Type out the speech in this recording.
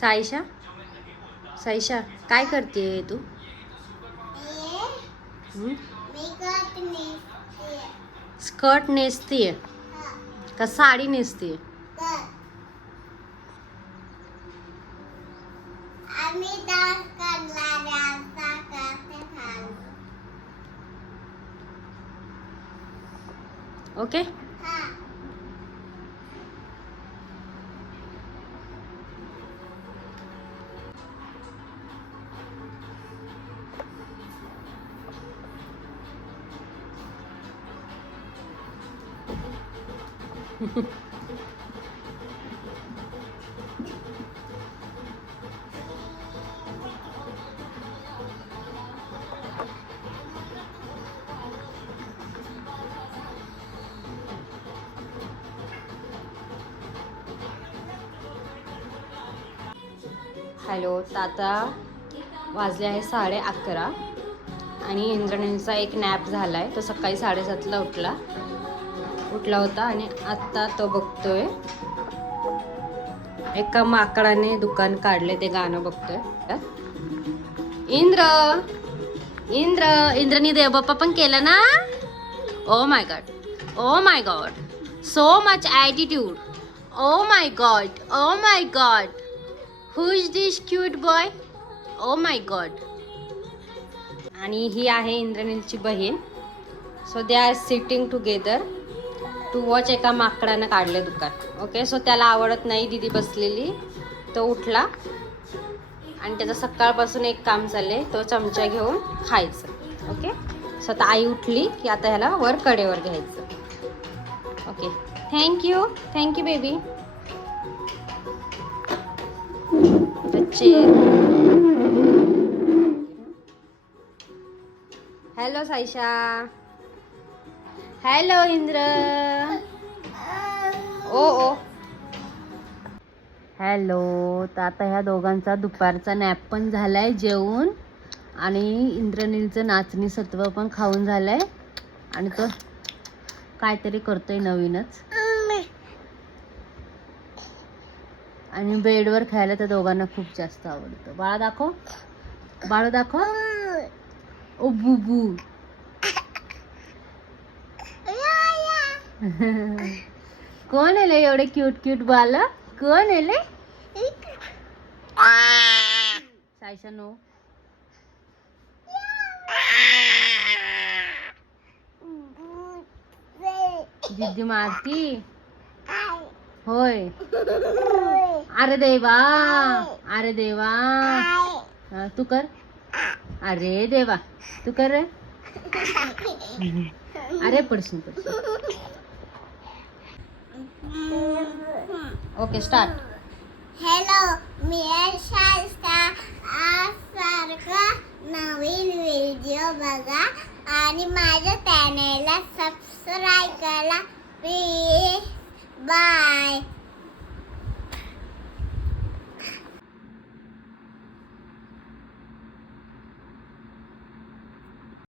साईशा, साईशा काय करतेय तू? स्कर्ट नेसतीये का साडी नेसतीये? ओके. हॅलो, आता वाजले आहे 11:30 आणि इंद्रणीचा एक नॅप झालाय. तो सकाळी 7:30ला उठला होता आणि आत्ता तो बघतोय एका माकडाने दुकान काढले, ते गाणं बघतोय. इंद्रनी देवबाप्पा पण केलं ना. Oh my God, oh my God, so much attitude. Oh my God, oh my God, who is this cute boy? Oh my God. आणि ही आहे इंद्रनीलची बहीण. So they are sitting together to watch. एका माकडानं काढले दुकान. ओके. सो त्याला आवडत नाही. दीदी बसलेली, तो उठला आणि त्याचं सकाळपासून एक काम चाललंय, तो चमचा घेऊन खायचं. ओके. सो आता आई उठली की आता ह्याला वर कडेवर घ्यायचं. Okay. Thank you, thank you baby. Hello Saisha. Hello Indra. Oh oh hello. तर आता ह्या दोघांचा दुपारचा नॅप पण झालाय, जेवून, आणि इंद्रनीलचं नाचणी सत्व पण खाऊन झालंय. आणि तो काहीतरी करतोय नवीनच. आणि बेडवर खेळायला तर दोघांना खूप जास्त आवडतं. बाळा दाखव, बाळू दाखव. ओ बुबू. कोण आले एवढे क्यूट क्यूट बाल? कोण आले? साईशा नो. जिद्दी मारती होय. अरे देवा, अरे देवा. तू कर. अरे देवा, तू कर रे. अरे पडशील पडशील. Okay, start. हॅलो, मी शाइस्ता. आज सारखा नवीन व्हिडिओ बघा आणि माझ्या चॅनलला सबस्क्राईब करा प्लीज. बाय.